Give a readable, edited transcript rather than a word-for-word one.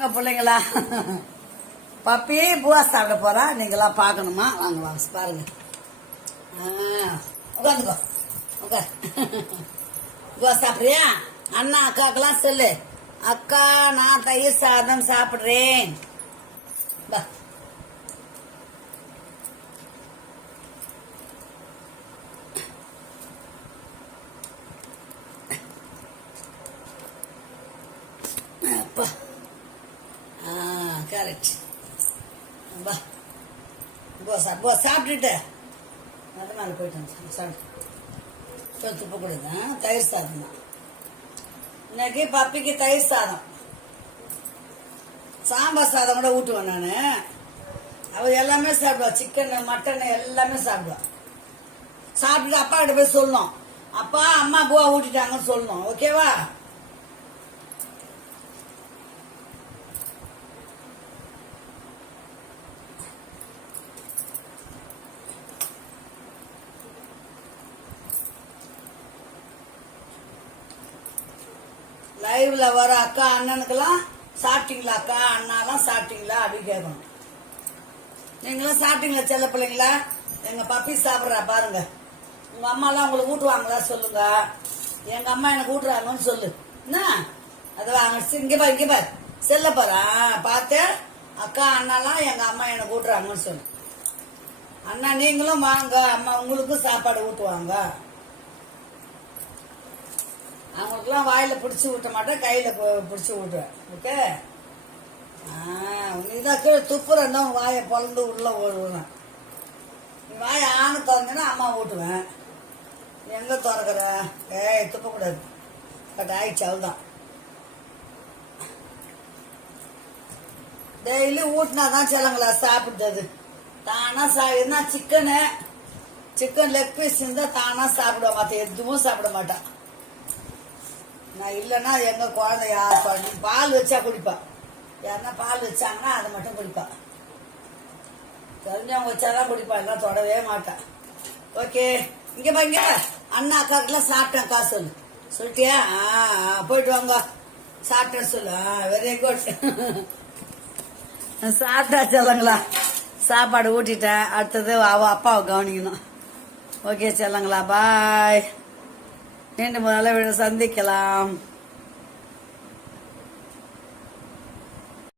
வாங்க பிள்ளைங்களா, பப்பி பூவா சாப்பிட போறா. நீங்களா பார்க்கணுமா? வாங்க வாங்க பாருங்க. உட்காந்துக்கோ, உட்கார். பூவா சாப்பிட்றியா? அண்ணா அக்காக்கெல்லாம் சொல்லு, அக்கா நான் தயிர் சாதம் சாப்பிட்றேன். அப்பா கரெக்ட். பா போ சாப்பிட்டுட்டு அது மேலே போயிட்டு சாப்பிட்டு துப்ப கூடாது. தயிர் சாதம் தான் இன்னைக்கு. பப்பிக்கு தயிர் சாதம், சாம்பார் சாதம் கூட ஊட்டுவேன் நான். அவள் எல்லாமே சாப்பிடுவா, சிக்கன் மட்டன் எல்லாமே சாப்பிடுவா. சாப்பிட்டுட்டு அப்பா கிட்ட போய் சொல்லணும், அப்பா அம்மா பூவா ஊட்டிட்டாங்கன்னு சொல்லணும். ஓகேவா? லைவ்ல வர அக்கா அண்ணனுக்கெல்லாம் சாப்பிட்டீங்களா, அக்கா அண்ணாலாம் சாப்பிட்டீங்களா அப்படின்னு கேட்கணும். நீங்களும் சாப்பிட்டீங்களா செல்ல பிள்ளைங்களா? எங்க பப்பி சாப்பிட்றா பாருங்க. உங்க அம்மாலாம் உங்களுக்கு ஊட்டுவாங்களா சொல்லுங்க. எங்க அம்மா எனக்கு ஊட்டுறாங்கன்னு சொல்லு. என்ன அதெல்லாம் இங்க பாரு செல்ல போறா பார்த்து, அக்கா அண்ணாலாம் எங்க அம்மா எனக்கு ஊட்டுறாங்கன்னு சொல்லு. அண்ணா நீங்களும் வாங்க, அம்மா உங்களுக்கும் சாப்பாடு ஊட்டுவாங்க. அவங்களுக்குலாம் வாயில பிடிச்சி ஊட்ட மாட்டேன், கையில பிடிச்சி ஊட்டுவேன். ஓகே? இதான் கீழே துப்புறேன், வாயை பொழந்து உள்ள ஓடுவேன். நீ வாயை ஆணை திறந்தேன்னா அம்மா ஊட்டுவேன். எங்க திறக்கிற? ஏய் துப்பக்கூடாது, பட் ஆயிடுச்சு அவள்தான். டெய்லி ஊட்டினாதான் செல்லங்களா சாப்பிடுறது. தானா என்ன சிக்கன் லெக் பீஸ் இருந்தா தானா சாப்பிடுவா, மற்ற எதுவும் சாப்பிட மாட்டான். நான் இல்லைன்னா எங்க குழந்தை பால் வச்சா குடிப்பா. யாருன்னா பால் வச்சாங்கன்னா அதை மட்டும் குடிப்பா. தெரிஞ்சவங்க வச்சாதான் குடிப்பா, எல்லாம் தொடவே மாட்டான். ஓகே, இங்க அண்ணா அக்காக்கெல்லாம் சாப்பிட்டேன் காசு சொல்லு. சொல்லிட்டியா? போயிட்டு வாங்க, சாப்பிட்டேன்னு சொல்லு. Very good. சாப்பிட்டா செல்லங்களா, சாப்பாடு ஊட்டிட்டேன். அடுத்தது அப்பாவை கவனிக்கணும். ஓகே செல்லங்களா, பாய். மீண்டும் முதல்ல சந்திக்கலாம்.